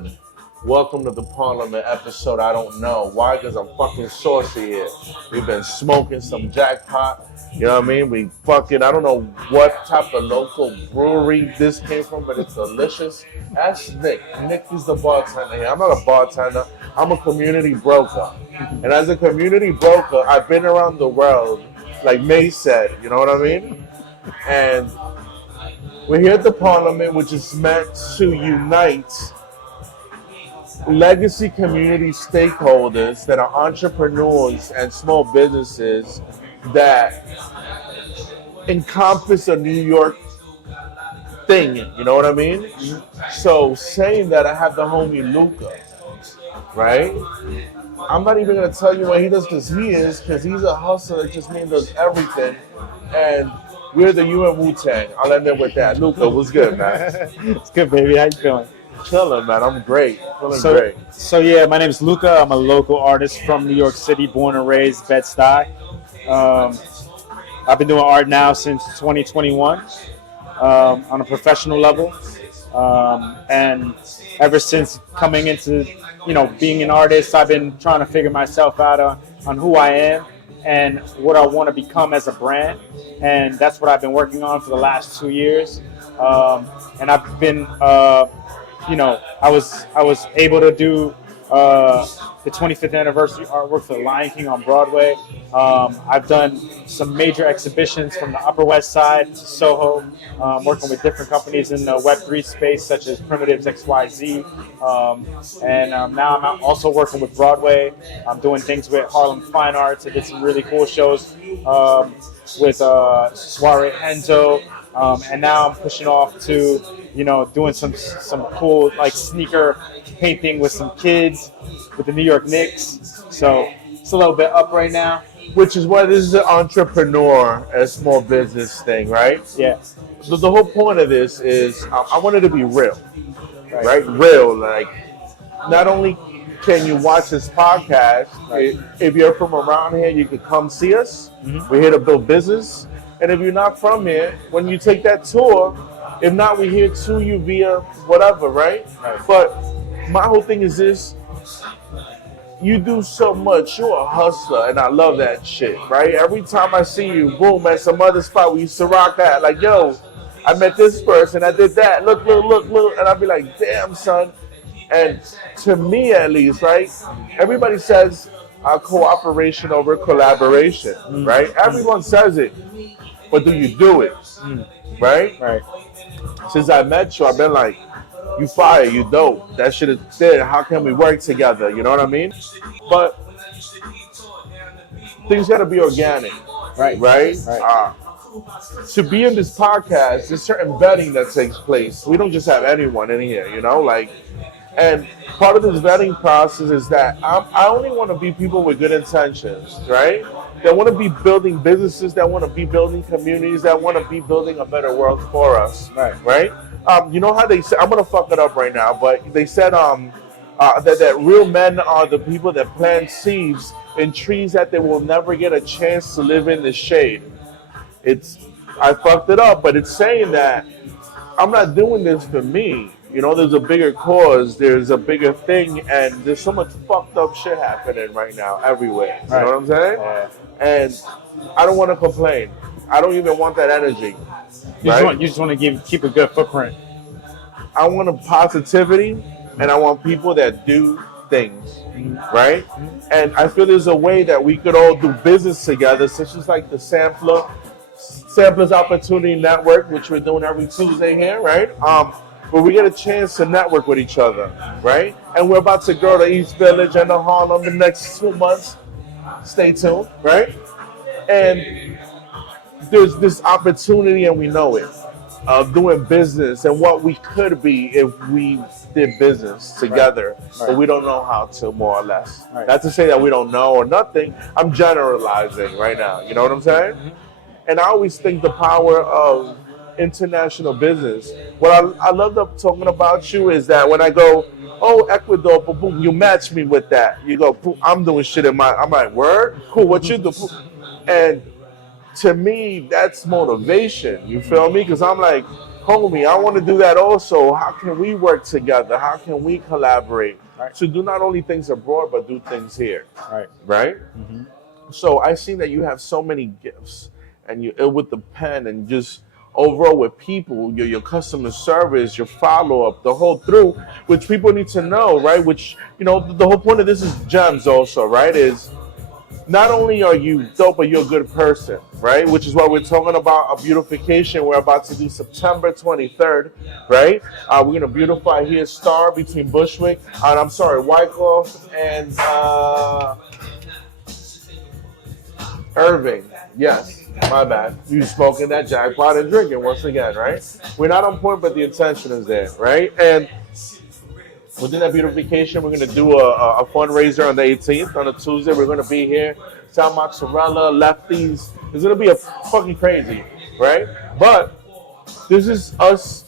everyone. Welcome to the Parliament episode. I don't know why, because I'm fucking saucy here. We've been smoking some jackpot. You know what I mean? I don't know what type of local brewery this came from, but it's delicious. Ask Nick. Nick is the bartender here. I'm not a bartender. I'm a community broker. And as a community broker, I've been around the world, like May said. You know what I mean? And we're here at the Parliament, which is meant to unite legacy community stakeholders that are entrepreneurs and small businesses that encompass a New York thing, you know what I mean? So saying that, I have the homie Luca, right? I'm not even going to tell you what he does because he's a hustler that just does everything. And we're the UN Wu-Tang. I'll end it with that. Luca, what's good, man? It's good, baby. How you feeling? Chilling, man. I'm great. Feeling great. So yeah, my name is Luca. I'm a local artist from New York City, born and raised Bed-Stuy. I've been doing art now since 2021 on a professional level. And ever since coming into, being an artist, I've been trying to figure myself out on who I am and what I want to become as a brand. And that's what I've been working on for the last 2 years. And I've been... I was able to do the 25th anniversary artwork for The Lion King on Broadway. I've done some major exhibitions from the Upper West Side to Soho, working with different companies in the Web3 space, such as Primitives XYZ. And now I'm also working with Broadway. I'm doing things with Harlem Fine Arts. I did some really cool shows with Soiree Enzo. And now I'm pushing off to, doing some cool sneaker painting with some kids with the New York Knicks. So it's a little bit up right now. Which is why this is an entrepreneur and small business thing, right? Yeah. So the whole point of this is I wanted to be real, right? Real, not only can you watch this podcast, if you're from around here, you could come see us. Mm-hmm. We're here to build business. And if you're not from here, when you take that tour, if not, we're here to you via whatever, right? But my whole thing is this: you do so much. You're a hustler, and I love that shit, right? Every time I see you, boom, at some other spot we used to rock at, like, yo, I met this person, I did that, look, and I'd be like, damn, son. And to me, at least, right, everybody says cooperation over collaboration, right? Everyone says it. But do you do it? Right? Right. Since I met you, I've been like, you fire, you dope. That shit is there. How can we work together? You know what I mean? But things gotta be organic. Right? To be in this podcast, there's certain vetting that takes place. We don't just have anyone in here, and part of this vetting process is that I only want to be people with good intentions, right? That want to be building businesses, that want to be building communities, that want to be building a better world for us, right? You know how they say, I'm going to fuck it up right now, but they said that real men are the people that plant seeds in trees that they will never get a chance to live in the shade. I fucked it up, but it's saying that I'm not doing this for me. There's a bigger cause, there's a bigger thing, and there's so much fucked up shit happening right now everywhere. You know what I'm saying? Yeah. And I don't want to complain. I don't even want that energy. You just want to keep a good footprint. I want a positivity, and I want people that do things, right? And I feel there's a way that we could all do business together, such as like the Samplers Opportunity Network, which we're doing every Tuesday here, right? Where we get a chance to network with each other, right? And we're about to go to East Village and to Harlem the next 2 months. Stay tuned, right? And there's this opportunity, and we know it, of doing business and what we could be if we did business together, but we don't know how to, more or less. Not to say that we don't know or nothing. I'm generalizing right now. You know what I'm saying? And I always think the power of international business. What I love talking about you is that when I go, oh, Ecuador, boom, you match me with that. You go, boom, I'm doing shit I'm like, word? Cool, what you do? And to me, that's motivation. You feel me? Because I'm like, homie, I want to do that also. How can we work together? How can we collaborate Right. to do not only things abroad, but do things here? Right. Right? So I seen that you have so many gifts, and you with the pen and just overall with people, your customer service, your follow-up, the whole through, which people need to know, right? Which, the whole point of this is gems also, right? Is not only are you dope, but you're a good person, right? Which is why we're talking about a beautification we're about to do September 23rd, right? We're going to beautify here Star between Bushwick, and I'm sorry, Wyckoff and Irving. Yes, my bad. You smoking that jackpot and drinking once again, right? We're not on point, but the intention is there, right? And within that beautification, we're going to do a fundraiser on the 18th. On a Tuesday, we're going to be here. Sal Mozzarella, Lefties. It's going to be a fucking crazy, right? But this is us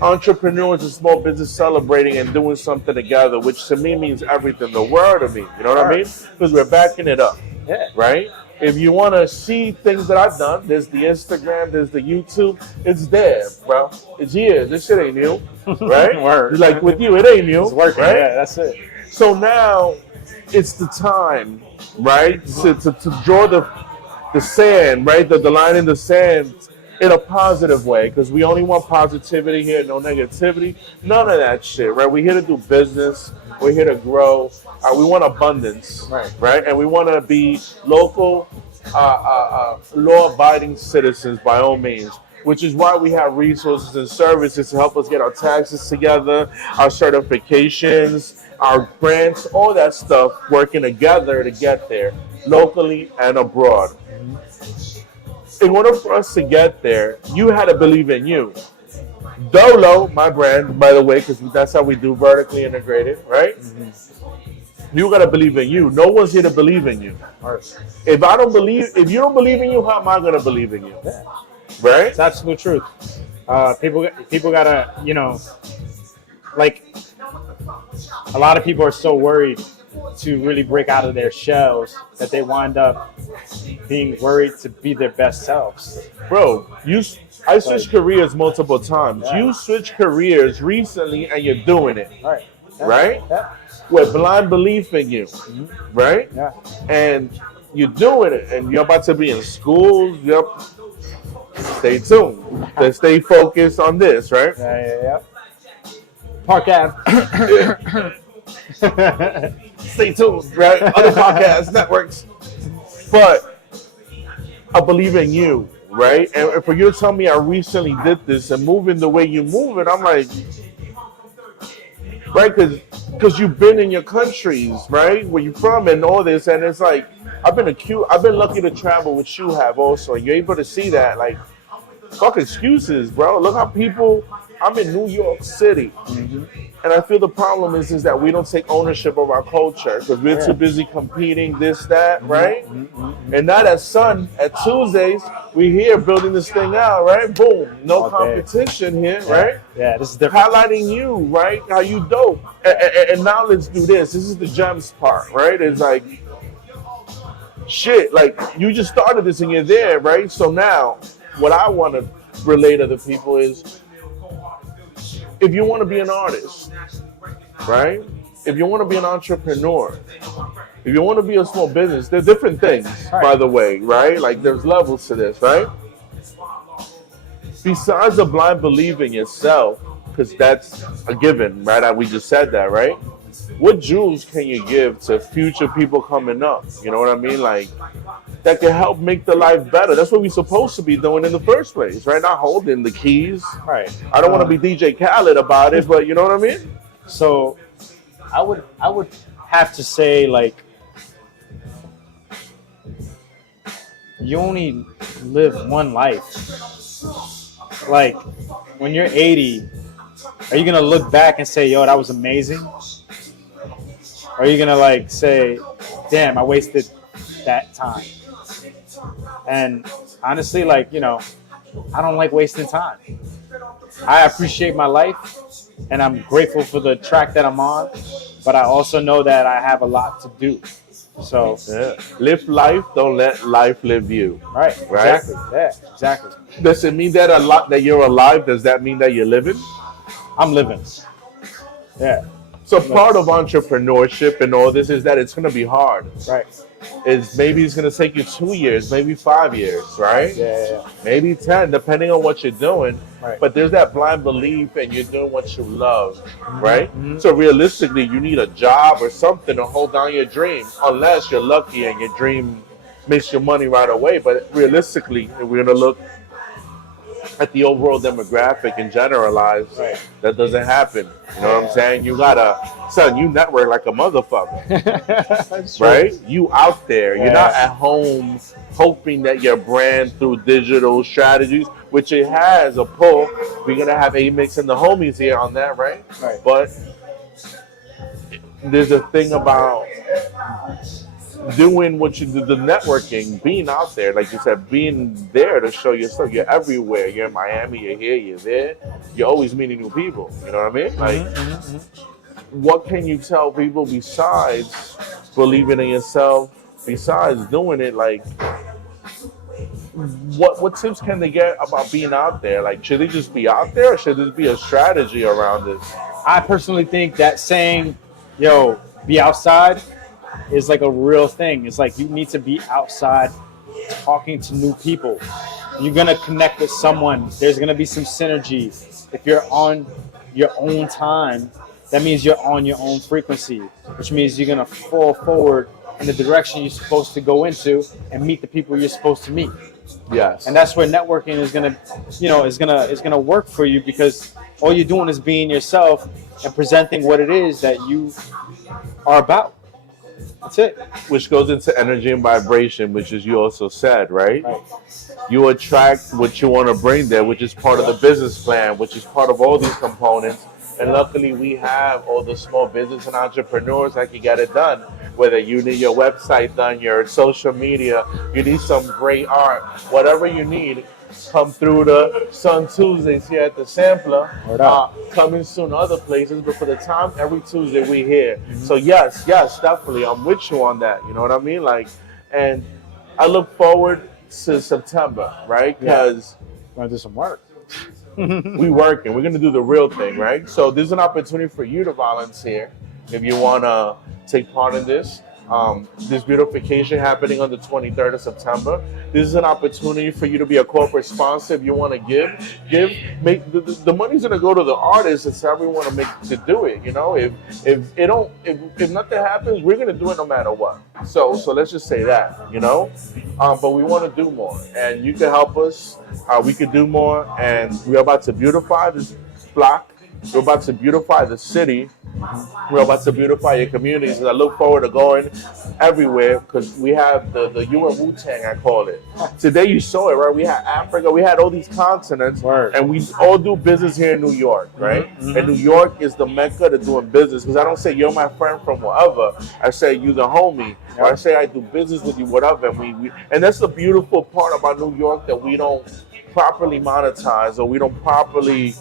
entrepreneurs and small business celebrating and doing something together, which to me means everything. The world to me, you know what I mean? Because we're backing it up, right? If you want to see things that I've done, there's the Instagram, there's the YouTube. It's there, bro. It's here. This shit ain't new, right? Word. Like with you, it ain't new. It's working, right? Yeah, that's it. So now it's the time, right, to draw the sand, right, the line in the sand in a positive way, because we only want positivity here, no negativity, none of that shit, right? We're here to do business. We're here to grow. We want abundance, right? And we want to be local, law-abiding citizens by all means, which is why we have resources and services to help us get our taxes together, our certifications, our grants, all that stuff working together to get there, locally and abroad. In order for us to get there, you had to believe in you. Dolo, my brand, by the way, because that's how we do vertically integrated, right? You gotta believe in you. No one's here to believe in you. If you don't believe in you, how am I gonna believe in you? Right? It's absolute truth. People gotta, like, a lot of people are so worried to really break out of their shells that they wind up being worried to be their best selves. Bro, I switched careers multiple times. Yeah. You switched careers recently and you're doing it. Right. Yeah. Right? Yeah. With blind belief in you. Right? Yeah. And you're doing it and you're about to be in schools. Yep. Stay tuned. Stay focused on this, right? Yeah. Park Ave. Stay tuned, right? Other podcast networks. But I believe in you, right? And for you to tell me I recently did this and moving the way you move it, I'm like, right? Because you've been in your countries, right? Where you're from and all this, and it's like I've been lucky to travel, which you have also. You're able to see that, like, fuck excuses, bro. Look how people. I'm in New York City. And I feel the problem is that we don't take ownership of our culture because we're too busy competing, this, that, right? And now at Tuesdays, we're here building this thing out, right? Boom. No competition here, right? Yeah, this is different. Highlighting you, right? How you dope. And now let's do this. This is the gems part, right? It's like, shit, like you just started this and you're there, right? So now what I want to relate to the people is, if you want to be an artist, right? If you want to be an entrepreneur, if you want to be a small business, there are different things, by the way, right? Like there's levels to this, right? Besides the blind belief in yourself, because that's a given, right? We just said that, right? What jewels can you give to future people coming up? You know what I mean? Like, that can help make the life better. That's what we're supposed to be doing in the first place, right? Not holding the keys. Right. I don't want to be DJ Khaled about it, but you know what I mean? So I would have to say, like, you only live one life. Like, when you're 80, are you gonna look back and say, yo, that was amazing? Or are you gonna, like, say, damn, I wasted that time? And honestly, like, I don't like wasting time. I appreciate my life and I'm grateful for the track that I'm on, but I also know that I have a lot to do. So, Live life, don't let life live you. right, Right? exactly. Yeah, exactly. Does it mean that that you're alive? Does that mean that you're living? I'm living. Yeah, So I'm living. part of entrepreneurship and all this is that it's gonna be hard. Right. Is maybe it's gonna take you 2 years, maybe 5 years, right? Yeah. Maybe 10, depending on what you're doing. Right. But there's that blind belief and you're doing what you love, right? Mm-hmm. So realistically, you need a job or something to hold down your dream, unless you're lucky and your dream makes your money right away. But realistically, if we're gonna look at the overall demographic and generalize, Right. that doesn't happen. You know what I'm saying? You you network like a motherfucker. That's true. Right? You out there. Yeah. You're not at home hoping that your brand through digital strategies, which it has a pull. We're gonna have A-Mix and the homies here on that, right? Right. But there's a thing about doing what you do, the networking, being out there, like you said, being there to show your stuff. You're everywhere. You're in Miami, you're here, you're there. You're always meeting new people. You know what I mean? Like, what can you tell people besides believing in yourself, besides doing it? Like, what tips can they get about being out there? Like, should they just be out there, or should there be a strategy around this? I personally think that saying, yo, be outside is like a real thing. It's like you need to be outside talking to new people. You're going to connect with someone. There's going to be some synergy. If you're on your own time, that means you're on your own frequency, which means you're going to fall forward in the direction you're supposed to go into and meet the people you're supposed to meet. Yes. And that's where networking is going to, is going to work for you, because all you're doing is being yourself and presenting what it is that you are about. That's it. Which goes into energy and vibration, which is you also said, right? Right. You attract what you want to bring there, which is part of the business plan, which is part of all these components. And luckily, we have all the small business and entrepreneurs that can get it done. Whether you need your website done, your social media, you need some great art, whatever you need, come through the Sun Tuesdays here at the Sampler. Coming soon other places, but for the time, every Tuesday we here. Mm-hmm. So yes, definitely, I'm with you on that. You know what I mean? Like, and I look forward to September, right? Because we're gonna do some work. we working. We're gonna do the real thing, right? So there's an opportunity for you to volunteer if you wanna take part in this. This beautification happening on the 23rd of September. This is an opportunity for you to be a corporate sponsor. If you want to give, make the money's gonna go to the artists. It's how we want to make to do it. You know, if nothing happens, we're gonna do it no matter what. So let's just say that. You know, but we want to do more, and you can help us. We could do more, and we're about to beautify this block. We're about to beautify the city. We're about to beautify your communities. And I look forward to going everywhere, because we have the UN Wu-Tang, I call it. Today you saw it, right? We had Africa. We had all these continents. Word. And we all do business here in New York, right? Mm-hmm. And New York is the mecca to doing business, because I don't say you're my friend from wherever. I say you the homie. Or I say I do business with you, whatever. And, and that's the beautiful part about New York that we don't properly monetize, or we don't properly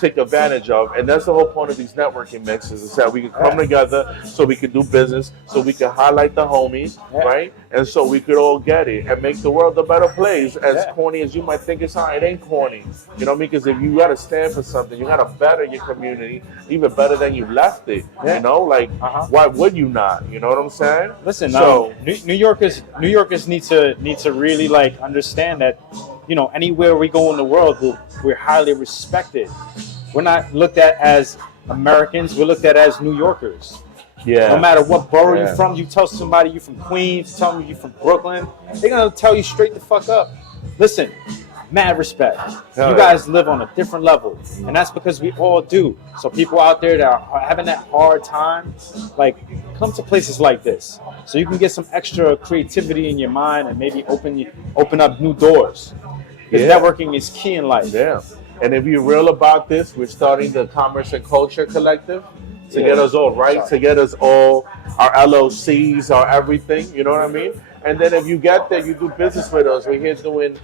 take advantage of. And that's the whole point of these networking mixes, is that we can come together so we can do business, so we can highlight the homies, right? And so we could all get it and make the world a better place. As corny as you might think it ain't corny. You know what I mean? Because if you got to stand for something, you got to better your community even better than you left it. You know, like why would you not? You know what I'm saying? Listen, so New Yorkers need to really like understand that, you know, anywhere we go in the world, we're highly respected. We're not looked at as Americans. We're looked at as New Yorkers. Yeah. No matter what borough you're from, you tell somebody you're from Queens, tell them you're from Brooklyn, they're going to tell you straight the fuck up. Listen, mad respect. You guys live on a different level, and that's because we all do. So people out there that are having that hard time, like, come to places like this so you can get some extra creativity in your mind and maybe open up new doors. Because networking is key in life. Yeah. And if you're real about this, we're starting the Commerce and Culture Collective to get us all right, to get us all our LLCs, our everything, you know what I mean? And then if you get there, you do business with us. We're here doing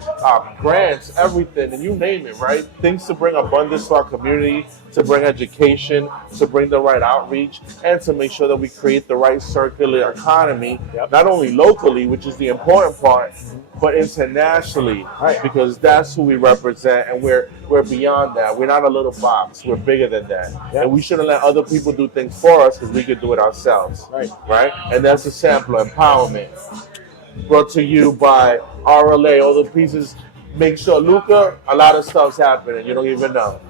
grants, everything, and you name it, right? Things to bring abundance to our community, to bring education, to bring the right outreach, and to make sure that we create the right circular economy, not only locally, which is the important part, but internationally, because that's who we represent, and we're beyond that. We're not a little box. We're bigger than that. And we shouldn't let other people do things for us because we could do it ourselves. Right? And that's the Sampler Empowerment. Brought to you by RLA. All the pieces. Make sure, Luca, a lot of stuff's happening. You don't even know.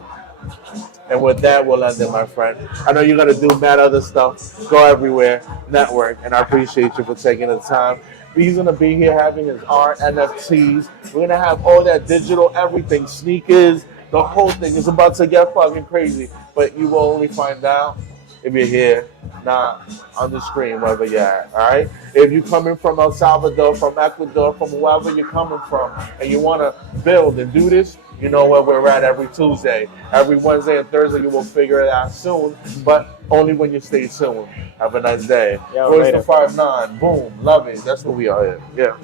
And with that, we'll end it, my friend. I know you're going to do mad other stuff. Go everywhere. Network. And I appreciate you for taking the time. He's going to be here having his art, NFTs. We're going to have all that digital, everything, sneakers, the whole thing. Is about to get fucking crazy. But you will only find out if you're here, not on the screen, wherever you're at, all right? If you're coming from El Salvador, from Ecuador, from wherever you're coming from, and you want to build and do this, you know where we're at every Tuesday. Every Wednesday and Thursday, you will figure it out soon, but only when you stay tuned. Have a nice day. Where's the 5-9? Boom. Love it. That's what we are here. Yeah.